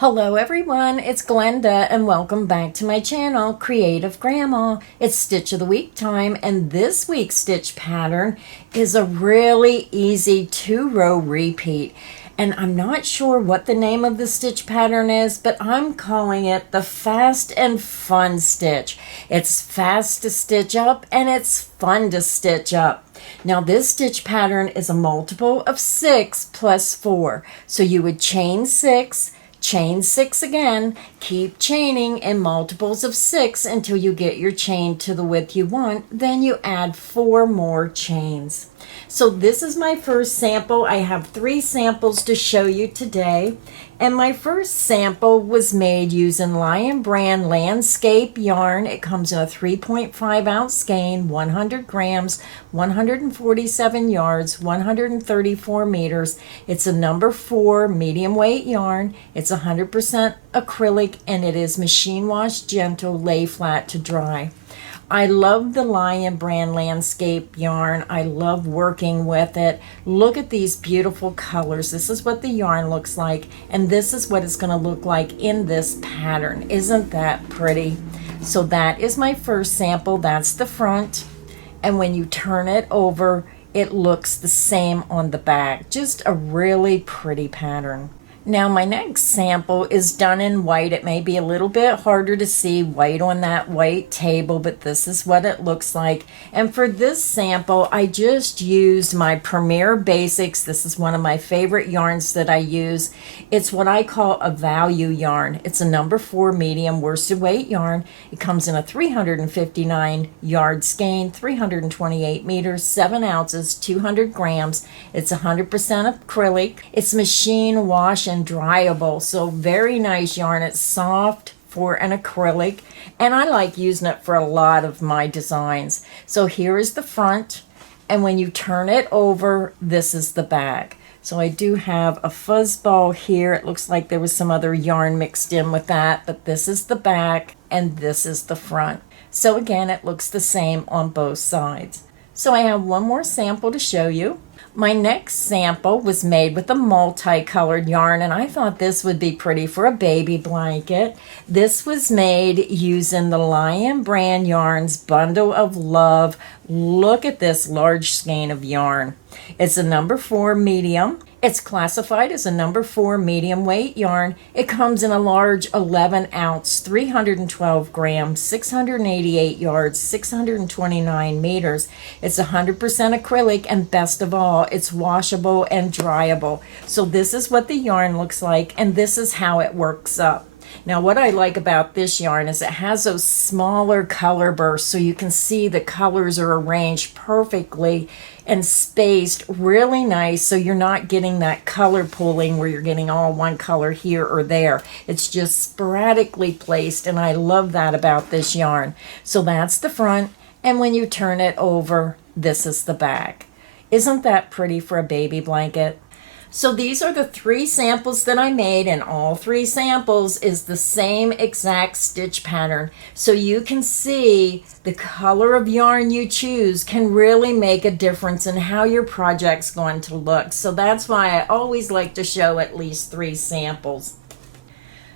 Hello everyone, it's Glenda and welcome back to my channel, Creative Grandma. It's Stitch of the Week time, and this week's stitch pattern is a really easy 2-row repeat. And I'm not sure what the name of the stitch pattern is, but I'm calling it the Fast and Fun Stitch. It's fast to stitch up and it's fun to stitch up. Now this stitch pattern is a multiple of 6 plus 4. So you would chain 6, chain 6 again, keep chaining in multiples of 6 until you get your chain to the width you want. Then you add 4 more chains. So this is my first sample. I have 3 samples to show you today. And my first sample was made using Lion Brand Landscape yarn. It comes in a 3.5 ounce skein, 100 grams, 147 yards, 134 meters. It's a number 4 medium weight yarn. It's 100% acrylic and it is machine wash gentle, lay flat to dry. I love the Lion Brand Landscape yarn. I love working with it. Look at these beautiful colors. This is what the yarn looks like, and this is what it's going to look like in this pattern. Isn't that pretty? So that is my first sample. That's the front, and when you turn it over, it looks the same on the back. Just a really pretty pattern. Now my next sample is done in white. It may be a little bit harder to see white on that white table, but this is what it looks like. And for this sample, I just used my Premier Basics. This is one of my favorite yarns that I use. It's what I call a value yarn. It's a number 4 medium worsted weight yarn. It comes in a 359 yard skein, 328 meters, 7 ounces, 200 grams. It's 100% acrylic. It's machine wash and dryable, so very nice yarn. It's soft for an acrylic, and I like using it for a lot of my designs. So here is the front, and when you turn it over, this is the back. So I do have a fuzz ball here. It looks like there was some other yarn mixed in with that, but this is the back and this is the front. So again, it looks the same on both sides. So I have one more sample to show you. My next sample was made with a multicolored yarn, and I thought this would be pretty for a baby blanket. This was made using the Lion Brand Yarns Bundle of Love. Look at this large skein of yarn. It's a number 4 medium. It's classified as a number 4 medium weight yarn. It comes in a large 11 ounce, 312 grams, 688 yards, 629 meters. It's 100% acrylic, and best of all, it's washable and dryable. So this is what the yarn looks like, and this is how it works up. Now what I like about this yarn is it has those smaller color bursts, so you can see the colors are arranged perfectly and spaced really nice, so you're not getting that color pooling where you're getting all one color here or there. It's just sporadically placed, and I love that about this yarn. So that's the front, and when you turn it over, this is the back. Isn't that pretty for a baby blanket? So these are the 3 samples that I made, and all 3 samples is the same exact stitch pattern. So you can see the color of yarn you choose can really make a difference in how your project's going to look. So that's why I always like to show at least 3 samples.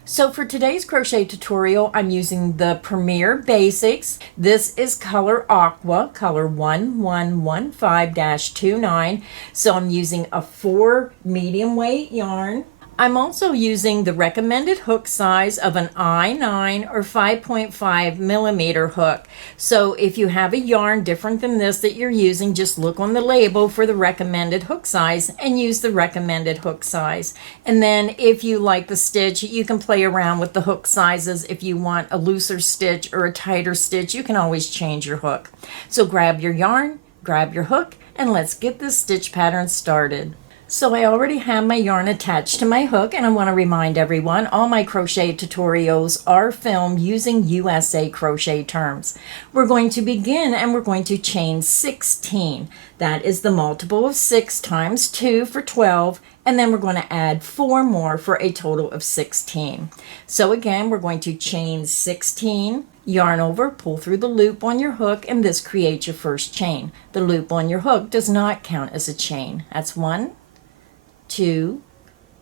So for today's crochet tutorial, I'm using the Premier Basics. This is color Aqua, color 1115-29. So I'm using a 4 medium weight yarn. I'm also using the recommended hook size of an I9 or 5.5 millimeter hook. So if you have a yarn different than this that you're using, just look on the label for the recommended hook size and use the recommended hook size. And then if you like the stitch, you can play around with the hook sizes. If you want a looser stitch or a tighter stitch, you can always change your hook. So grab your yarn, grab your hook, and let's get this stitch pattern started. So I already have my yarn attached to my hook, and I want to remind everyone all my crochet tutorials are filmed using USA crochet terms. We're going to begin and we're going to chain 16. That is the multiple of 6 times 2 for 12, and then we're going to add 4 more for a total of 16. So again, we're going to chain 16, yarn over, pull through the loop on your hook, and this creates your first chain. The loop on your hook does not count as a chain. That's 1, 2,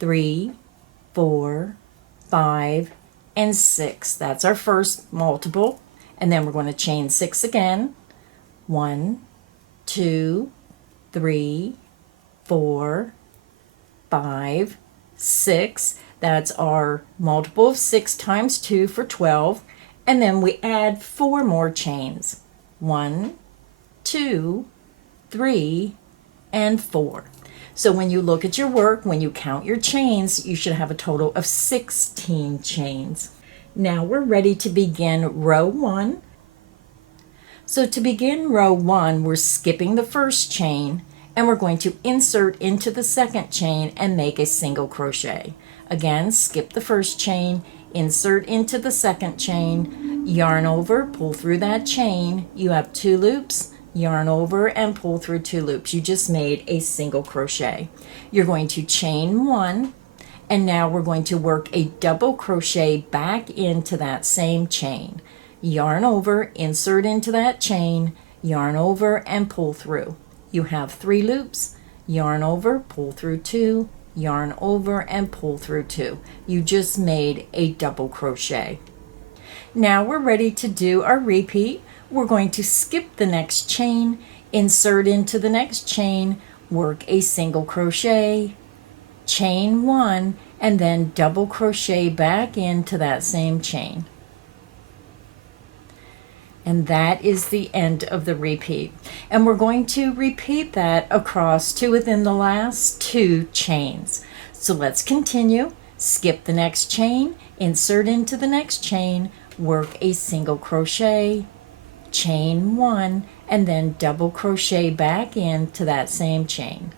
3, 4, 5, and 6. That's our first multiple. And then we're going to chain 6 again. 1, 2, 3, 4, 5, 6. That's our multiple of 6 times 2 for 12. And then we add 4 more chains. 1, 2, 3, and 4. So when you look at your work, when you count your chains, you should have a total of 16 chains. Now we're ready to begin row 1. So to begin row 1, we're skipping the first chain and we're going to insert into the second chain and make a single crochet. Again, skip the first chain, insert into the second chain, yarn over, pull through that chain. You have 2 loops. Yarn over and pull through 2 loops. You just made a single crochet. You're going to chain 1, and now we're going to work a double crochet back into that same chain. Yarn over, insert into that chain, yarn over and pull through. You have 3 loops. Yarn over, pull through 2, yarn over and pull through 2. You just made a double crochet. Now we're ready to do our repeat. We're going to skip the next chain, insert into the next chain, work a single crochet, chain 1, and then double crochet back into that same chain. And that is the end of the repeat. And we're going to repeat that across to within the last 2 chains. So let's continue. Skip the next chain, insert into the next chain, work a single crochet, chain 1, and then double crochet back into that same chain.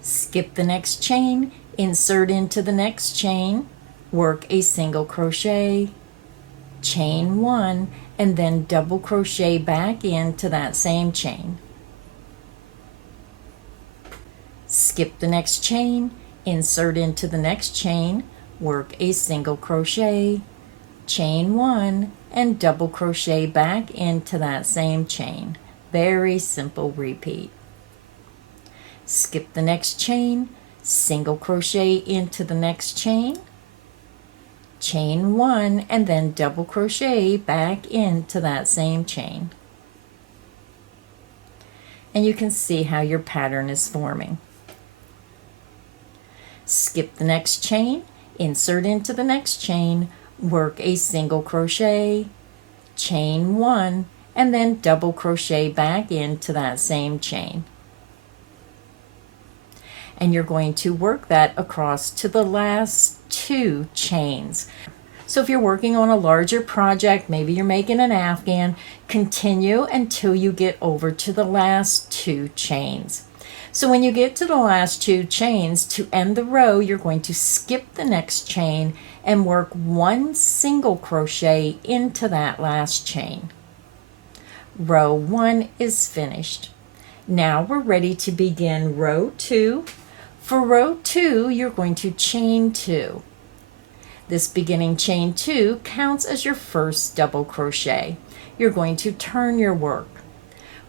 Skip the next chain, insert into the next chain, work a single crochet, chain 1, and then double crochet back into that same chain. Skip the next chain, insert into the next chain, work a single crochet, chain 1, and double crochet back into that same chain. Very simple repeat. Skip the next chain, single crochet into the next chain, chain 1, and then double crochet back into that same chain. And you can see how your pattern is forming. Skip the next chain, insert into the next chain, work a single crochet, chain 1, and then double crochet back into that same chain. And you're going to work that across to the last 2 chains. So if you're working on a larger project, maybe you're making an afghan, continue until you get over to the last 2 chains. So when you get to the last 2 chains, to end the row, you're going to skip the next chain and work 1 single crochet into that last chain. Row 1 is finished. Now we're ready to begin row 2. For row 2, you're going to chain 2. This beginning chain 2 counts as your first double crochet. You're going to turn your work.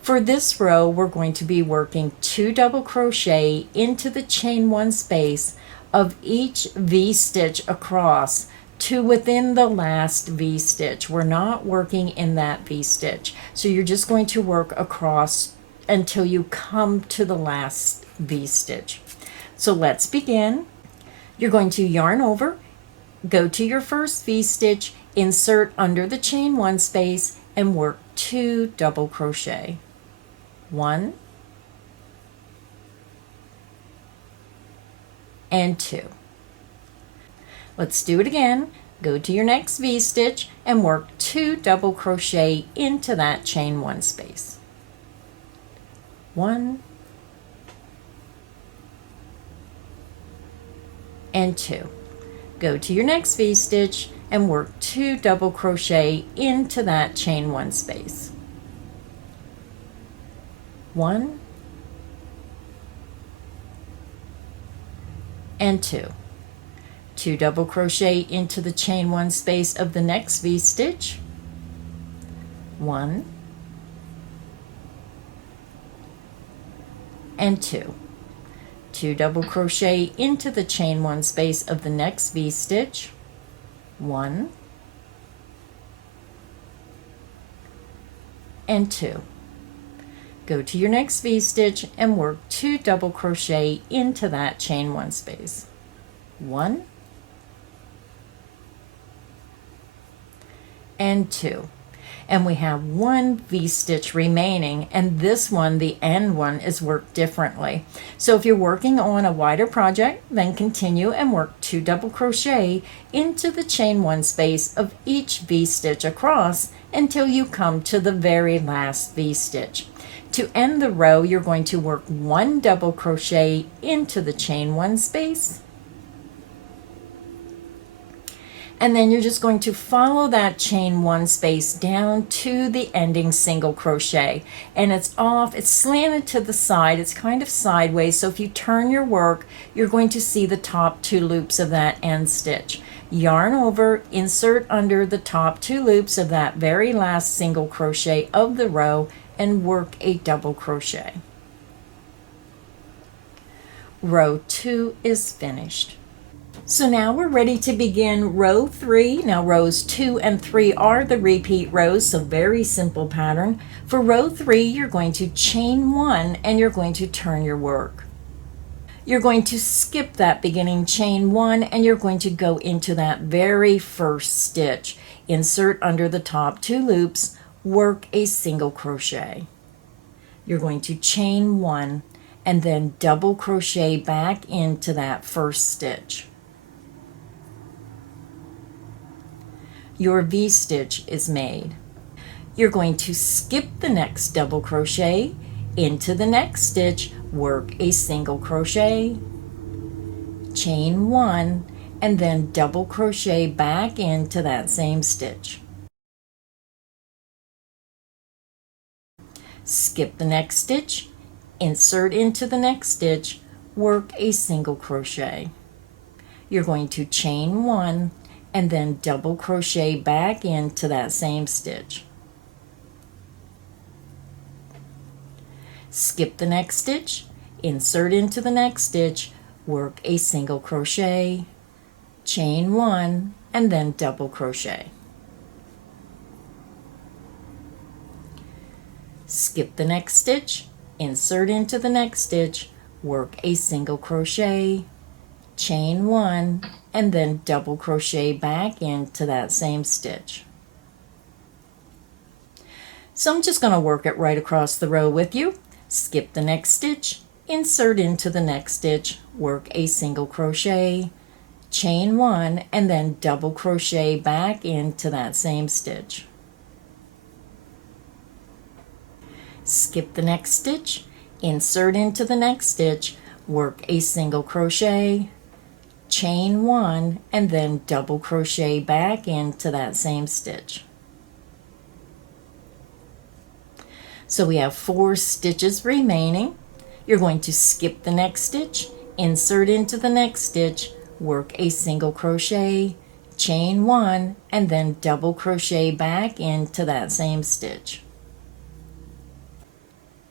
For this row, we're going to be working 2 double crochet into the chain 1 space of each V-stitch across to within the last V-stitch. We're not working in that V-stitch. So you're just going to work across until you come to the last V-stitch. So let's begin. You're going to yarn over, go to your first V-stitch, insert under the chain 1 space, and work 2 double crochet. 1 and 2. Let's do it again. Go to your next V-stitch and work 2 double crochet into that chain 1 space. 1 and 2. Go to your next V-stitch and work 2 double crochet into that chain 1 space. 1 and 2. 2 double crochet into the chain 1 space of the next V-stitch. 1 and 2. 2 double crochet into the chain 1 space of the next V-stitch, 1 and 2. Go to your next V-stitch and work 2 double crochet into that chain 1 space, 1 and 2. And we have 1 V-stitch remaining, and this one, the end one, is worked differently. So if you're working on a wider project, then continue and work 2 double crochet into the chain 1 space of each V-stitch across until you come to the very last V-stitch. To end the row, you're going to work 1 double crochet into the chain 1 space, and then you're just going to follow that chain 1 space down to the ending single crochet, and it's slanted to the side, it's kind of sideways, so if you turn your work, you're going to see the top 2 loops of that end stitch. Yarn over, insert under the top 2 loops of that very last single crochet of the row, and work a double crochet. Row 2 is finished. So now we're ready to begin row 3. Now rows 2 and 3 are the repeat rows, so very simple pattern. For row 3, you're going to chain 1 and you're going to turn your work. You're going to skip that beginning chain 1 and you're going to go into that very first stitch. Insert under the top 2 loops, work a single crochet. You're going to chain 1 and then double crochet back into that first stitch. Your V-stitch is made. You're going to skip the next double crochet into the next stitch, work a single crochet, chain 1, and then double crochet back into that same stitch. Skip the next stitch, insert into the next stitch, work a single crochet. You're going to chain 1 and then double crochet back into that same stitch. Skip the next stitch, insert into the next stitch, work a single crochet, chain 1, and then double crochet. Skip the next stitch, insert into the next stitch, work a single crochet, chain 1, and then double crochet back into that same stitch. So I'm just going to work it right across the row with you. Skip the next stitch, insert into the next stitch, work a single crochet, chain 1, and then double crochet back into that same stitch. Skip the next stitch, insert into the next stitch, work a single crochet, chain 1, and then double crochet back into that same stitch. So we have 4 stitches remaining. You're going to skip the next stitch, insert into the next stitch, work a single crochet, chain 1, and then double crochet back into that same stitch.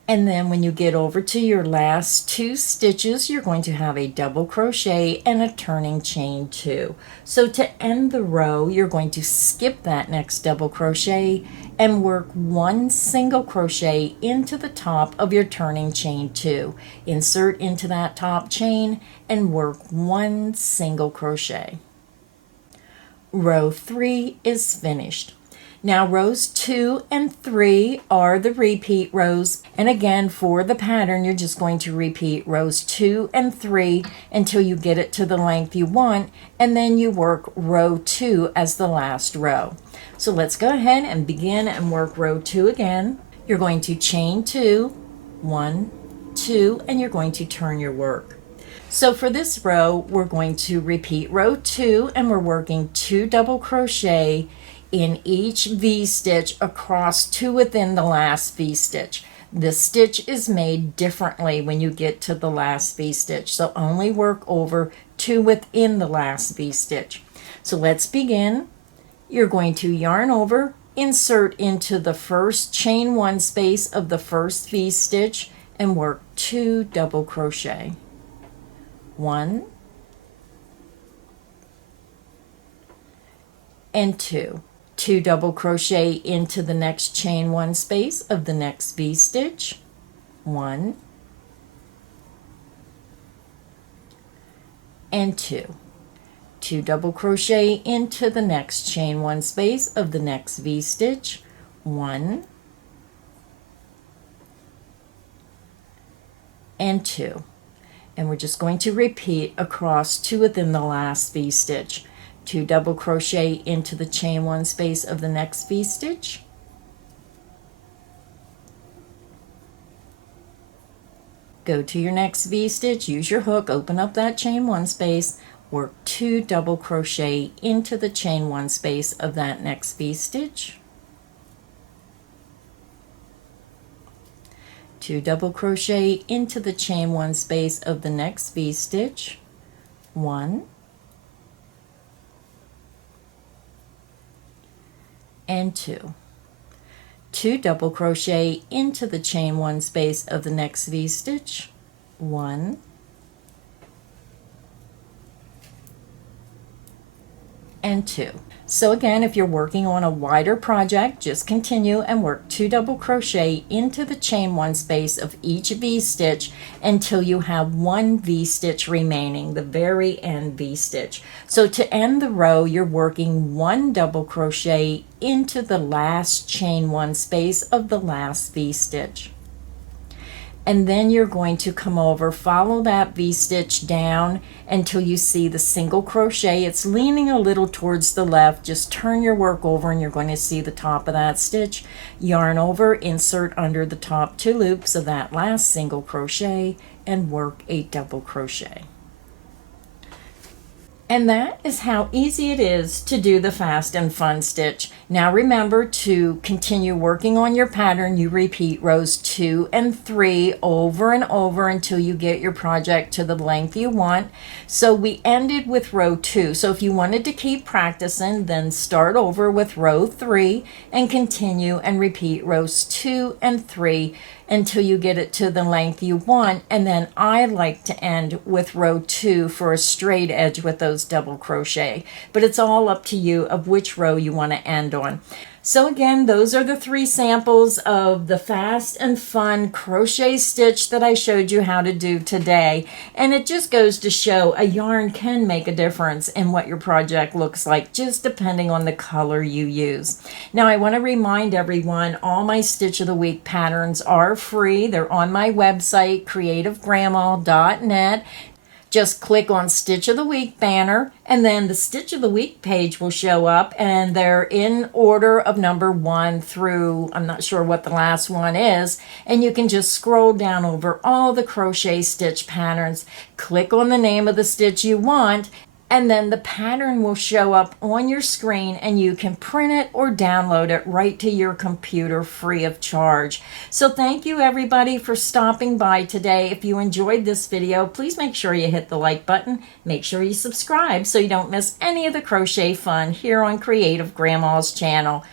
And then when you get over to your last 2 stitches, you're going to have a double crochet and a turning chain 2. So to end the row, you're going to skip that next double crochet and work 1 single crochet into the top of your turning chain 2. Insert into that top chain and work 1 single crochet. Row 3 is finished. Now rows 2 and 3 are the repeat rows, and again for the pattern you're just going to repeat rows 2 and 3 until you get it to the length you want, and then you work row 2 as the last row. So let's go ahead and begin and work row 2 again. You're going to chain 2, 1, 2, and you're going to turn your work. So for this row we're going to repeat row 2 and we're working 2 double crochet in each V-stitch across to within the last V-stitch. The stitch is made differently when you get to the last V-stitch, so only work over to within the last V-stitch. So let's begin. You're going to yarn over, insert into the first chain 1 space of the first V-stitch and work 2 double crochet. 1 and 2. 2 double crochet into the next chain 1 space of the next V-stitch, 1 and 2. 2 double crochet into the next chain 1 space of the next V-stitch, 1 and 2. And we're just going to repeat across 2 within the last V-stitch. 2 double crochet into the chain 1 space of the next V-stitch, go to your next V-stitch, use your hook, open up that chain 1 space, work 2 double crochet into the chain 1 space of that next V-stitch, 2 double crochet into the chain 1 space of the next V-stitch, 1 and 2. 2 double crochet into the chain 1 space of the next V-stitch, 1 and 2. So again, if you're working on a wider project, just continue and work 2 double crochet into the chain 1 space of each V-stitch until you have 1 V-stitch remaining, the very end V-stitch. So to end the row, you're working 1 double crochet into the last chain 1 space of the last V-stitch. And then you're going to come over, follow that V-stitch down until you see the single crochet. It's leaning a little towards the left. Just turn your work over and you're going to see the top of that stitch. Yarn over, insert under the top 2 loops of that last single crochet and work a double crochet. And that is how easy it is to do the fast and fun stitch. Now remember to continue working on your pattern. You repeat rows 2 and 3 over and over until you get your project to the length you want. So we ended with row 2. So if you wanted to keep practicing, then start over with row 3 and continue and repeat rows 2 and 3 until you get it to the length you want. And then I like to end with row 2 for a straight edge with those double crochet, but it's all up to you of which row you want to end on. So again, those are the 3 samples of the fast and fun crochet stitch that I showed you how to do today. And it just goes to show a yarn can make a difference in what your project looks like, just depending on the color you use. Now I want to remind everyone, all my Stitch of the Week patterns are free. They're on my website, creativegrandma.net. Just click on Stitch of the Week banner, and then the Stitch of the Week page will show up, and they're in order of number 1 through, I'm not sure what the last one is, and you can just scroll down over all the crochet stitch patterns, click on the name of the stitch you want, and then the pattern will show up on your screen and you can print it or download it right to your computer free of charge. So thank you everybody for stopping by today. If you enjoyed this video, please make sure you hit the like button. Make sure you subscribe so you don't miss any of the crochet fun here on Creative Grandma's channel.